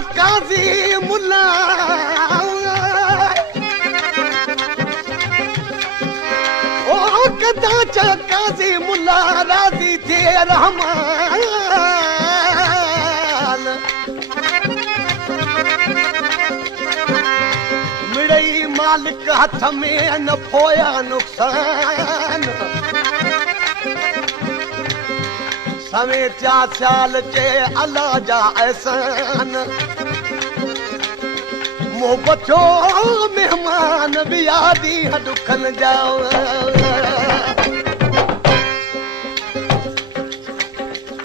काज़ी मुल्ला ओ कदा चा काज़ी मुल्ला राज़ी थिए रहमान मिड़ई मालिक हथ में न पोया नुक़सान समेटिया सियाल चे अल्लाह जा एहसान मोहब्बत जो मेहमान भी यादी दुखन जाओ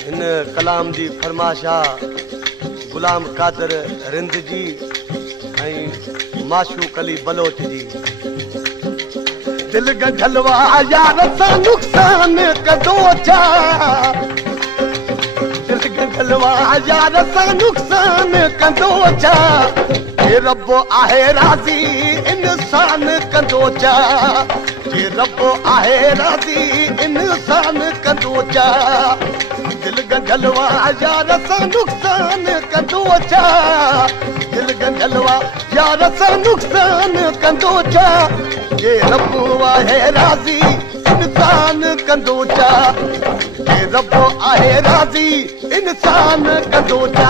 इन कलाम जी फरमाशा गुलाम कादर रिंद जी ऐं माशूक अली बलोच जी दिल गंढलवा यार सा नुक़सान कदो चा दिल गंढलवा यार सा नुक़सान कंदो चा हे रब आहे राज़ी इंसान कंदो चा हे रब आहे राज़ी इंसान कंदो चा दिल गंढलवा यार सा नुक़सान कंदो चा दिल गंढलवा यार सा नुक़सान कंदो चा हे रब आहे राज़ी इंसान कंदो चा हे रब आहे राज़ी इंसान कंदो चा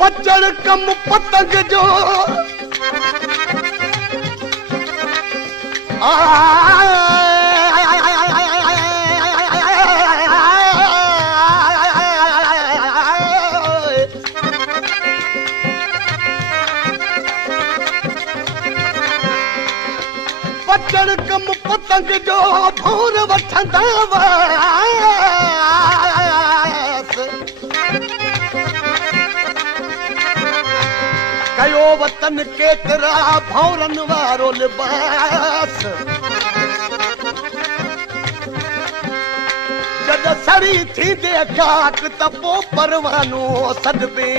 पचड़ कम पतंग जो पचड़ कम पतंग जो भोर वठंदा कयो वतन केतरा भौरन वारो लिबास जद सड़ी थी दे खाक त पो परवानो सदबे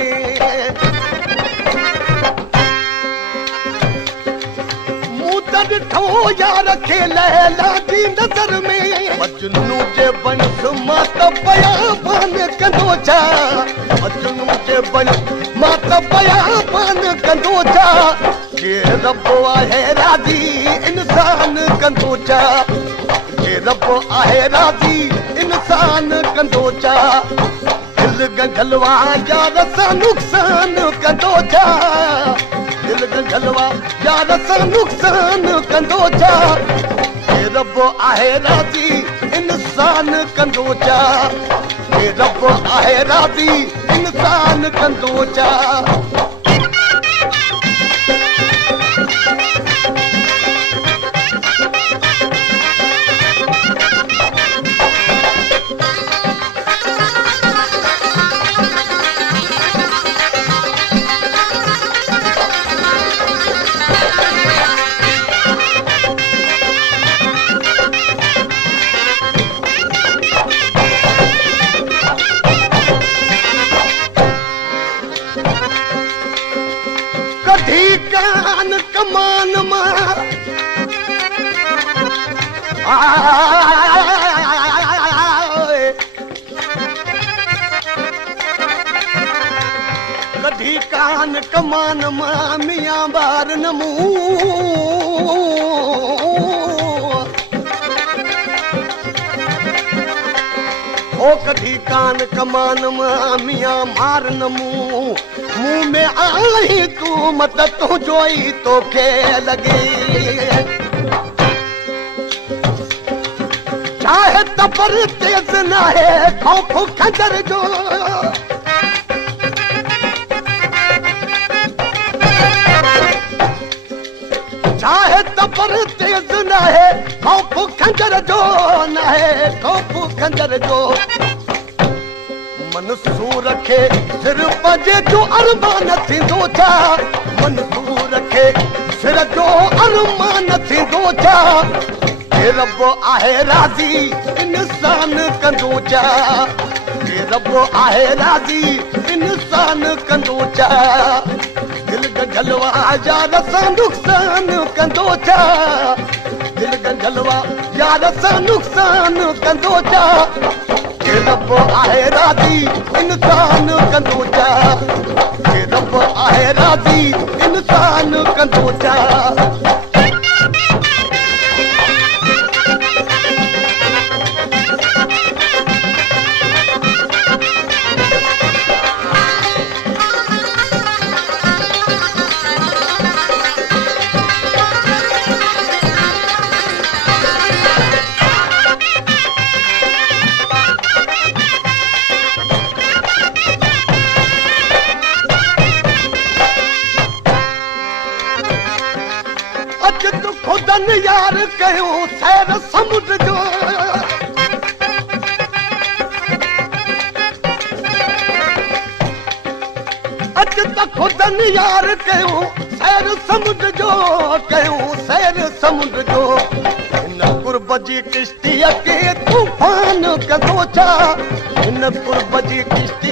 मूं त ॾिठो यार खे लैला जी नज़र में मजनू जे बंस मां त बयान कंदो छा मजनू जे बंस मां त बयान कंदो छा हे रब आहे राज़ी इंसान कंदो छा हे रब आहे राज़ी इंसान कंदो छा दिल गंढलवा यार सां नुक़सान कंदो छा दिल गंढलवा यार सां नुक़सान कंदो छा हे रब आहे राज़ी इंसान कंदो छा हे रब आहे राज़ी इंसान कंदो छा कधी कान कमान मां कधी कान कमान मां मियां बार नमू ओ कधी कान कमान मां मियां मार नमू मुंह में आई तू मत तू जोई तो के लगे चाहे तबर तेज ना है खौफ खंजर जो चाहे तबर तेज ना है खौफ खंजर जो ना है खौफ खंजर जो मन मंसूर खे सिर पंहिंजे जो अरमान थींदो छा मंसूर खे सिर जो अरमान थींदो छा हे रब आहे राज़ी इंसान कंदो छा हे रब आहे राज़ी इंसान कंदो छा दिल गंजलवा यार सां नुक़सान कंदो छा दिल गंजलवा यार सां नुक़सान कंदो छा हे रब आहे राज़ी इंसान कंदो छा हे रब आहे राज़ी इंसान कंदो छा खुदन यार कयो सैर समुद्र जो अज त खुदन यार कयो सैर समुद्र जो कयो सैर समुद्र जो हिन कुर्ब जी किश्तीअ खे तूफान कंदो छा हिन कुर्ब जी किश्ती